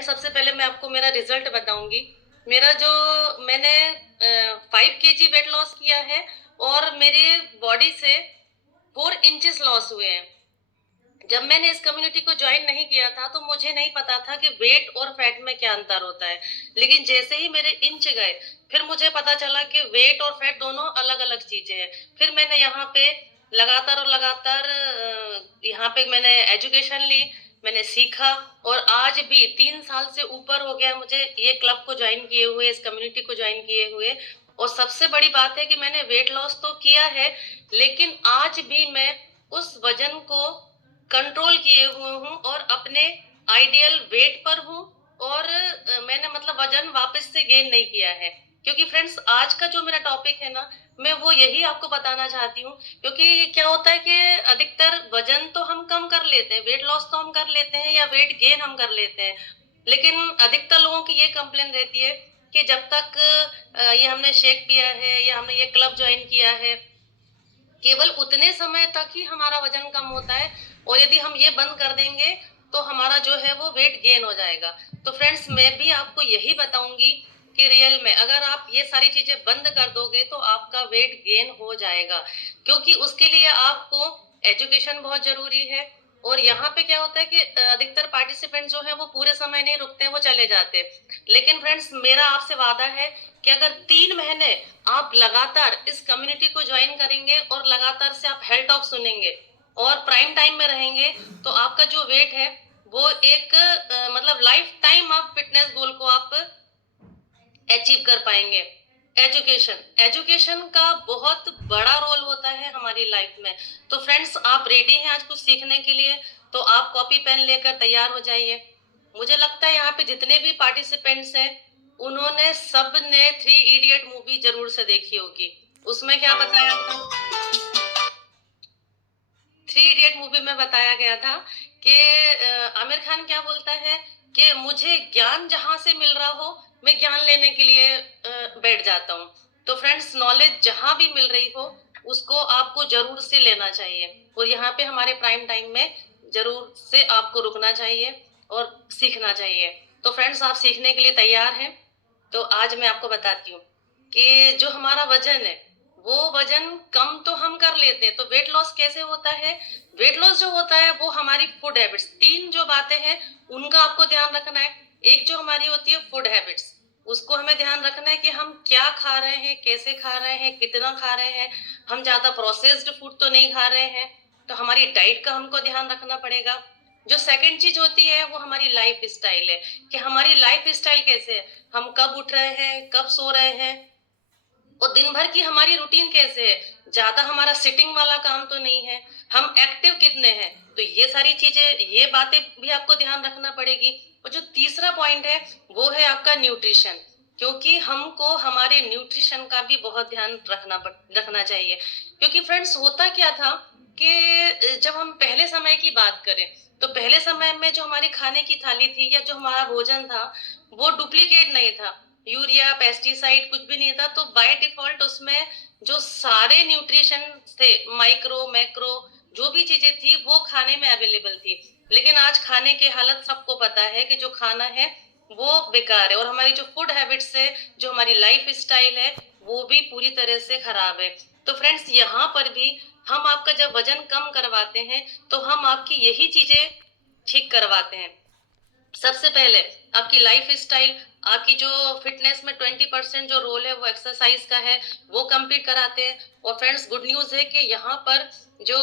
Friend, सबसे पहले मैं आपको मेरा रिजल्ट बताऊंगी। मेरा जो मैंने 5 kg वेट लॉस किया है और मेरे बॉडी से 4 इंचेस लॉस हुए हैं। जब मैंने इस कम्युनिटी को ज्वाइन नहीं किया था तो मुझे नहीं पता था कि वेट और फैट में क्या अंतर होता है। लेकिन जैसे ही मेरे इंच गए, फिर मुझे पता चला कि वेट और फैट दोनों अलग अलग चीजें हैं। फिर मैंने यहाँ पे लगातार और लगातार यहाँ पे मैंने एजुकेशन ली, मैंने सीखा। और आज भी 3 साल से ऊपर हो गया मुझे ये क्लब को ज्वाइन किए हुए, इस कम्युनिटी को ज्वाइन किए हुए। और सबसे बड़ी बात है कि मैंने वेट लॉस तो किया है, लेकिन आज भी मैं उस वजन को कंट्रोल किए हुए हूँ और अपने आइडियल वेट पर हूँ। और मैंने मतलब वजन वापस से गेन नहीं किया है। क्योंकि फ्रेंड्स, आज का जो मेरा टॉपिक है ना, मैं वो यही आपको बताना चाहती हूँ। क्योंकि क्या होता है कि अधिकतर वजन तो हम कम कर लेते हैं, वेट लॉस तो हम कर लेते हैं या वेट गेन हम कर लेते हैं, लेकिन अधिकतर लोगों की ये कंप्लेन रहती है कि जब तक ये हमने शेक पिया है या हमने ये क्लब ज्वाइन किया है, केवल उतने समय तक ही हमारा वजन कम होता है, और यदि हम ये बंद कर देंगे तो हमारा जो है वो वेट गेन हो जाएगा। तो फ्रेंड्स, मैं भी आपको यही बताऊंगी कि रियल में अगर आप ये सारी चीजें बंद कर दोगे तो आपका वेट गेन हो जाएगा। क्योंकि उसके लिए आपको एजुकेशन बहुत जरूरी है। और यहाँ पे क्या होता है कि अधिकतर पार्टिसिपेंट जो है वो पूरे समय नहीं रुकते, वो चले जाते हैं। लेकिन फ्रेंड्स, मेरा आपसे वादा है कि अगर 3 महीने आप लगातार इस कम्युनिटी को ज्वाइन करेंगे और लगातार से आप हेल्थ टॉक सुनेंगे और प्राइम टाइम में रहेंगे, तो आपका जो वेट है वो एक मतलब लाइफ टाइम आप फिटनेस गोल को आप अचीव कर पाएंगे। एजुकेशन एजुकेशन का बहुत बड़ा रोल होता है हमारी लाइफ में। तो फ्रेंड्स, आप रेडी हैं आज कुछ सीखने के लिए? तो आप कॉपी पेन लेकर तैयार हो जाइए। मुझे लगता है यहाँ पे जितने भी पार्टिसिपेंट्स हैं, उन्होंने सब ने 3 इडियट मूवी जरूर से देखी होगी। उसमें क्या बताया था, 3 इडियट मूवी में बताया गया था कि आमिर खान क्या बोलता है कि मुझे ज्ञान जहां से मिल रहा हो, मैं ज्ञान लेने के लिए बैठ जाता हूँ। तो फ्रेंड्स, नॉलेज जहां भी मिल रही हो उसको आपको जरूर से लेना चाहिए, और यहाँ पे हमारे प्राइम टाइम में जरूर से आपको रुकना चाहिए और सीखना चाहिए। तो फ्रेंड्स, आप सीखने के लिए तैयार हैं? तो आज मैं आपको बताती हूँ कि जो हमारा वजन है वो वजन कम तो हम कर लेते हैं। तो वेट लॉस कैसे होता है? वेट लॉस जो होता है वो हमारी फूड हैबिट्स, 3 जो बातें हैं उनका आपको ध्यान रखना है। एक जो हमारी होती है फूड हैबिट्स, उसको हमें ध्यान रखना है कि हम क्या खा रहे हैं, कैसे खा रहे हैं, कितना खा रहे हैं। हम ज्यादा प्रोसेस्ड फूड तो नहीं खा रहे हैं, तो हमारी डाइट का हमको ध्यान रखना पड़ेगा। जो सेकंड चीज होती है वो हमारी लाइफ स्टाइल है, कि हमारी लाइफ स्टाइल कैसे है, हम कब उठ रहे हैं, कब सो रहे हैं, और दिन भर की हमारी रूटीन कैसे है। ज्यादा हमारा सिटिंग वाला काम तो नहीं है, हम एक्टिव कितने हैं। तो ये सारी चीजें, ये बातें भी आपको ध्यान रखना पड़ेगी। और जो तीसरा पॉइंट है वो है आपका न्यूट्रिशन, क्योंकि हमको हमारे न्यूट्रिशन का भी बहुत ध्यान रखना चाहिए। क्योंकि फ्रेंड्स, होता क्या था कि जब हम पहले समय की बात करें, तो पहले समय में जो हमारी खाने की थाली थी या जो हमारा भोजन था वो डुप्लीकेट नहीं था, यूरिया पेस्टिसाइड कुछ भी नहीं था। तो बाय डिफॉल्ट उसमें जो सारे न्यूट्रिशन थे, माइक्रो मैक्रो जो भी चीजें थी वो खाने में अवेलेबल थी। लेकिन आज खाने की हालत सबको पता है कि जो खाना है वो बेकार है, और हमारी जो फूड हैबिट्स है, जो हमारी लाइफ स्टाइल है, वो भी पूरी तरह से खराब है। तो फ्रेंड्स, यहाँ पर भी हम आपका जब वजन कम करवाते हैं तो हम आपकी यही चीजें ठीक करवाते हैं। सबसे पहले आपकी लाइफ स्टाइल, आपकी जो फिटनेस में 20% जो रोल है वो एक्सरसाइज का है, वो कंप्लीट कराते हैं। और फ्रेंड्स, गुड न्यूज है कि यहाँ पर जो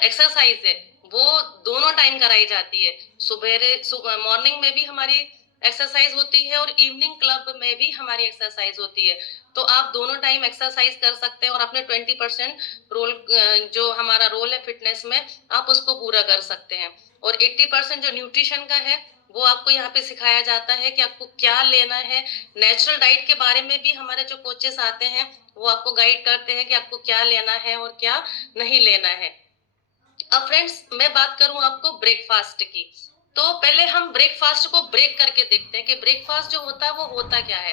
एक्सरसाइज है वो दोनों टाइम कराई जाती है। सुबह मॉर्निंग में भी हमारी एक्सरसाइज होती है और इवनिंग क्लब में भी हमारी एक्सरसाइज होती है। तो आप दोनों टाइम एक्सरसाइज कर सकते हैं और अपने 20% रोल, जो हमारा रोल है फिटनेस में, आप उसको पूरा कर सकते हैं। और 80% जो न्यूट्रिशन का है वो आपको यहाँ पे सिखाया जाता है कि आपको क्या लेना है। नेचुरल डाइट के बारे में भी हमारे जो कोचेस आते हैं वो आपको गाइड करते हैं कि आपको क्या लेना है और क्या नहीं लेना है। अब फ्रेंड्स, मैं बात करूं आपको ब्रेकफास्ट की, तो पहले हम ब्रेकफास्ट को ब्रेक करके देखते हैं कि ब्रेकफास्ट जो होता है वो होता क्या है।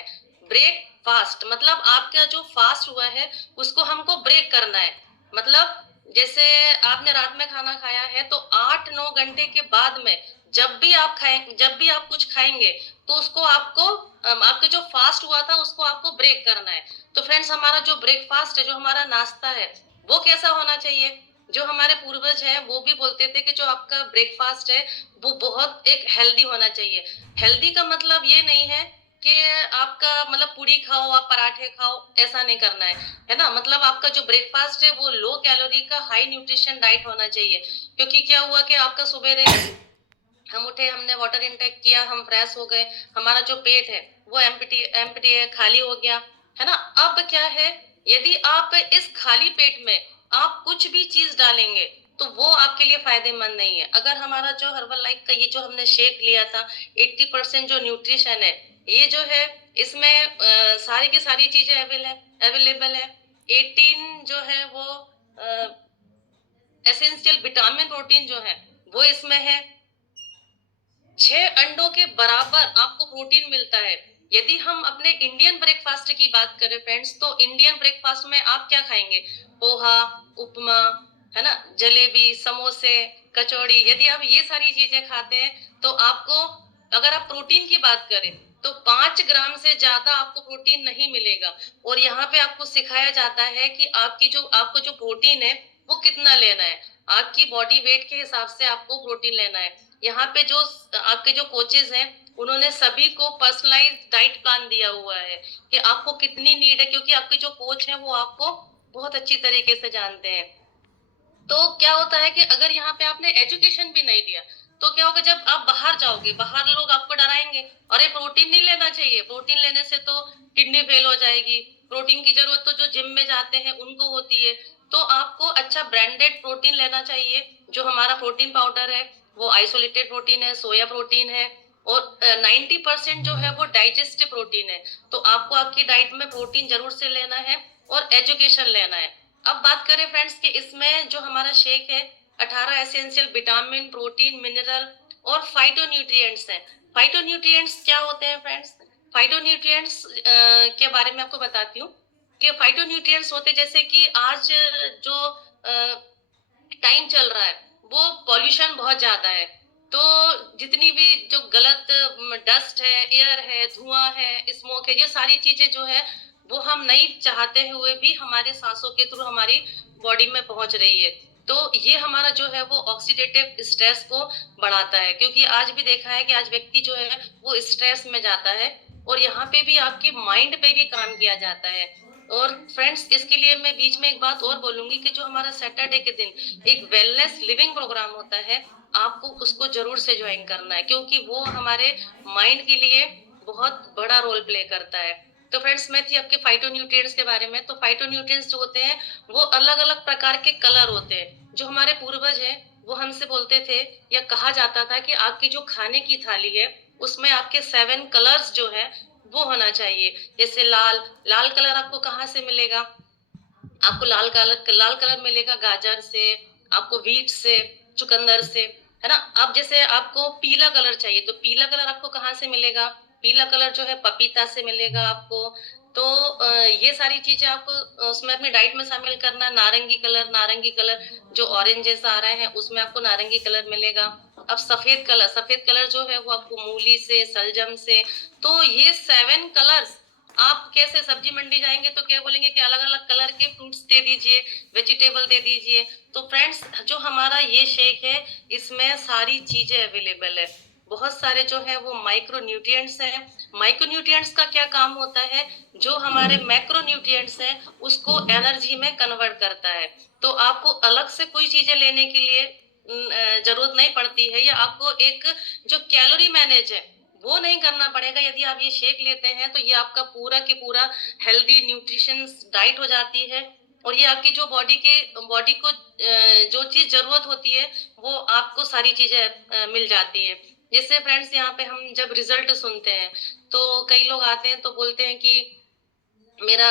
ब्रेकफास्ट मतलब आपका जो फास्ट हुआ है उसको हमको ब्रेक करना है। मतलब जैसे आपने रात में खाना खाया है तो 8-9 घंटे के बाद में जब भी आप कुछ खाएंगे तो उसको आपको आपका जो फास्ट हुआ था उसको आपको ब्रेक करना है। तो फ्रेंड्स, हमारा जो ब्रेकफास्ट है, जो हमारा नाश्ता है, वो कैसा होना चाहिए? जो हमारे पूर्वज हैं वो भी बोलते थे कि जो आपका ब्रेकफास्ट है वो बहुत एक हेल्दी होना चाहिए। हेल्दी का मतलब ये नहीं है कि आपका मतलब पूरी खाओ, आप पराठे खाओ, ऐसा नहीं करना है ना? मतलब आपका जो ब्रेकफास्ट है वो लो कैलोरी का हाई न्यूट्रिशन डाइट होना चाहिए। क्योंकि क्या हुआ कि आपका सुबह हम उठे, हमने वाटर इनटेक किया, हम फ्रेश हो गए, हमारा जो पेट है वो एम्प्टी एम्प्टी है, खाली हो गया, है ना? अब क्या है, यदि आप इस खाली पेट में आप कुछ भी चीज डालेंगे तो वो आपके लिए फायदेमंद नहीं है। अगर हमारा जो हर्बल लाइफ का ये जो हमने शेक लिया था, 80% जो न्यूट्रिशन है, ये जो है इसमें सारी की सारी चीजें अवेलेबल है। 18 जो है वो एसेंशियल विटामिन प्रोटीन जो है वो इसमें है। 6 अंडों के बराबर आपको प्रोटीन मिलता है। यदि हम अपने इंडियन ब्रेकफास्ट की बात करें फ्रेंड्स, तो इंडियन ब्रेकफास्ट में आप क्या खाएंगे? पोहा, उपमा, है ना, जलेबी, समोसे, कचौड़ी। यदि आप ये सारी चीजें खाते हैं तो आपको, अगर आप प्रोटीन की बात करें, तो 5 ग्राम से ज्यादा आपको प्रोटीन नहीं मिलेगा। और यहाँ पे आपको सिखाया जाता है कि आपको जो प्रोटीन है वो कितना लेना है। आपकी बॉडी वेट के हिसाब से आपको प्रोटीन लेना है। यहाँ पे जो आपके जो कोचेज हैं, उन्होंने सभी को पर्सनलाइज डाइट प्लान दिया हुआ है कि आपको कितनी नीड है, क्योंकि आपके जो कोच हैं वो आपको बहुत अच्छी तरीके से जानते हैं। तो क्या होता है कि अगर यहाँ पे आपने एजुकेशन भी नहीं दिया तो क्या होगा, जब आप बाहर जाओगे, बाहर लोग आपको डराएंगे, अरे प्रोटीन नहीं लेना चाहिए, प्रोटीन लेने से तो किडनी फेल हो जाएगी, प्रोटीन की जरूरत तो जो जिम में जाते हैं उनको होती है। तो आपको अच्छा ब्रांडेड प्रोटीन लेना चाहिए। जो हमारा प्रोटीन पाउडर है वो आइसोलेटेड प्रोटीन है, सोया प्रोटीन है, और 90% जो है वो डाइजेस्टिव प्रोटीन है। तो आपको आपकी डाइट में प्रोटीन जरूर से लेना है और एजुकेशन लेना है। अब बात करें फ्रेंड्स कि इसमें जो हमारा शेक है, 18 एसेंशियल विटामिन, प्रोटीन, मिनरल और फाइटोन्यूट्रिएंट्स हैं। फाइटोन्यूट्रिएंट्स क्या होते हैं फ्रेंड्स? फाइटोन्यूट्रिएंट्स के बारे में आपको बताती हूँ कि फाइटोन्यूट्रिएंट्स होते, जैसे कि आज जो टाइम चल रहा है वो पॉल्यूशन बहुत ज्यादा है। तो जितनी भी जो गलत डस्ट है, एयर है, धुआं है, स्मोक है, ये सारी चीजें जो है वो हम नहीं चाहते हुए भी हमारे सांसों के थ्रू हमारी बॉडी में पहुंच रही है। तो ये हमारा जो है वो ऑक्सीडेटिव स्ट्रेस को बढ़ाता है। क्योंकि आज भी देखा है कि आज व्यक्ति जो है वो स्ट्रेस में जाता है, और यहाँ पे भी आपके माइंड पे भी काम किया जाता है। और फ्रेंड्स, इसके लिए मैं बीच में एक बात और बोलूंगी कि जो हमारा सैटरडे के दिन एक वेलनेस लिविंग प्रोग्राम होता है, आपको उसको जरूर से ज्वाइन करना है, क्योंकि वो हमारे माइंड के लिए बहुत बड़ा रोल प्ले करता है। तो फ्रेंड्स, मैं थी आपके फाइटोन्यूट्रिएंट्स के बारे में। तो फाइटोन्यूट्रिएंट्स जो होते हैं वो अलग अलग प्रकार के कलर होते हैं। जो हमारे पूर्वज हैं वो हमसे बोलते थे, या कहा जाता था कि आपकी जो खाने की थाली है उसमें आपके 7 कलर्स जो है वो होना चाहिए। जैसे लाल, लाल कलर आपको कहाँ से मिलेगा? आपको लाल कलर मिलेगा गाजर से, आपको बीट से, चुकंदर से, है ना? अब जैसे आपको पीला कलर चाहिए, तो पीला कलर आपको कहाँ से मिलेगा? पीला कलर जो है पपीता से मिलेगा आपको। तो ये सारी चीजें आपको उसमें अपनी डाइट में शामिल करना। नारंगी कलर जो ऑरेंज जैसा आ रहा है उसमें आपको नारंगी कलर मिलेगा। अब सफेद कलर जो है वो आपको मूली से, सलजम से। तो ये 7 कलर्स, आप कैसे सब्जी मंडी जाएंगे तो क्या बोलेंगे कि अलग अलग कलर के फ्रूट्स दे दीजिए, वेजिटेबल दे दीजिए। तो फ्रेंड्स, जो हमारा ये शेक है इसमें सारी चीजें अवेलेबल है। बहुत सारे जो है वो माइक्रो न्यूट्रिएंट्स हैं। माइक्रो न्यूट्रिएंट्स का क्या काम होता है? जो हमारे मैक्रो न्यूट्रिएंट्स हैं उसको एनर्जी में कन्वर्ट करता है। तो आपको अलग से कोई चीजें लेने के लिए जरूरत नहीं पड़ती है, या आपको एक जो कैलोरी मैनेज है वो नहीं करना पड़ेगा। यदि आप ये शेक लेते हैं तो ये आपका पूरा के पूरा हेल्दी न्यूट्रिशन डाइट हो जाती है। और ये आपकी जो बॉडी को जो चीज जरूरत होती है वो आपको सारी चीजें मिल जाती है। जैसे फ्रेंड्स, यहाँ पे हम जब रिजल्ट सुनते हैं तो कई लोग आते हैं तो बोलते हैं कि मेरा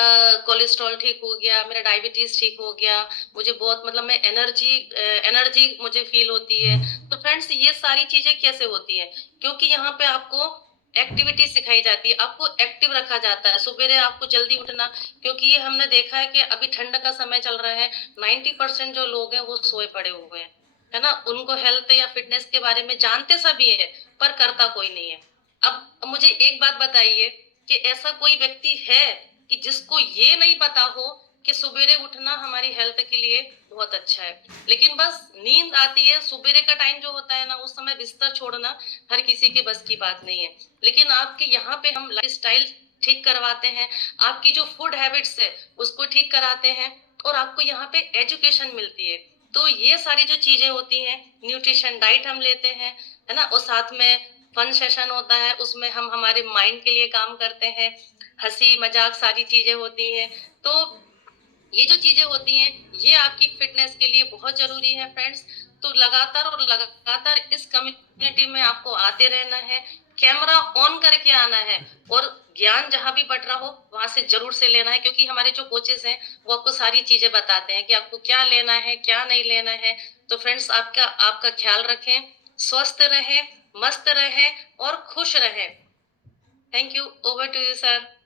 कोलेस्ट्रॉल ठीक हो गया, मेरा डायबिटीज ठीक हो गया, मुझे बहुत मतलब मैं एनर्जी मुझे फील होती है। तो फ्रेंड्स, ये सारी चीजें कैसे होती हैं? क्योंकि यहाँ पे आपको एक्टिविटी सिखाई जाती है, आपको एक्टिव रखा जाता है। सुबह आपको जल्दी उठना, क्योंकि ये हमने देखा है कि अभी ठंड का समय चल रहा है, 90% जो लोग हैं वो सोए पड़े हुए हैं। है ना, उनको हेल्थ या फिटनेस के बारे में जानते सभी है, पर करता कोई नहीं है। अब मुझे एक बात बताइए कि ऐसा कोई व्यक्ति है कि जिसको ये नहीं पता हो कि सवेरे उठना हमारी हेल्थ के लिए बहुत अच्छा है, लेकिन बस नींद आती है, सवेरे का टाइम जो होता है ना, उस समय बिस्तर छोड़ना हर किसी के बस की बात नहीं है। लेकिन आपके यहाँ पे हम लाइफ स्टाइल ठीक करवाते हैं, आपकी जो फूड हैबिट्स है उसको ठीक कराते हैं, और आपको यहाँ पे एजुकेशन मिलती है। तो ये सारी जो चीजें होती हैं, न्यूट्रिशन डाइट हम लेते हैं, है ना, और साथ में फन सेशन होता है, उसमें हम हमारे माइंड के लिए काम करते हैं, हंसी मजाक सारी चीजें होती हैं। तो ये जो चीजें होती हैं, ये आपकी फिटनेस के लिए बहुत जरूरी है फ्रेंड्स। तो लगातार और लगातार इस कम्युनिटी में आपको आते रहना है, कैमरा ऑन करके आना है, और ज्ञान जहां भी बट रहा हो वहां से जरूर से लेना है, क्योंकि हमारे जो कोचेस हैं वो आपको सारी चीजें बताते हैं कि आपको क्या लेना है क्या नहीं लेना है। तो फ्रेंड्स, आपका आपका ख्याल रखें, स्वस्थ रहें, मस्त रहें और खुश रहें। Thank you. Over to you sir.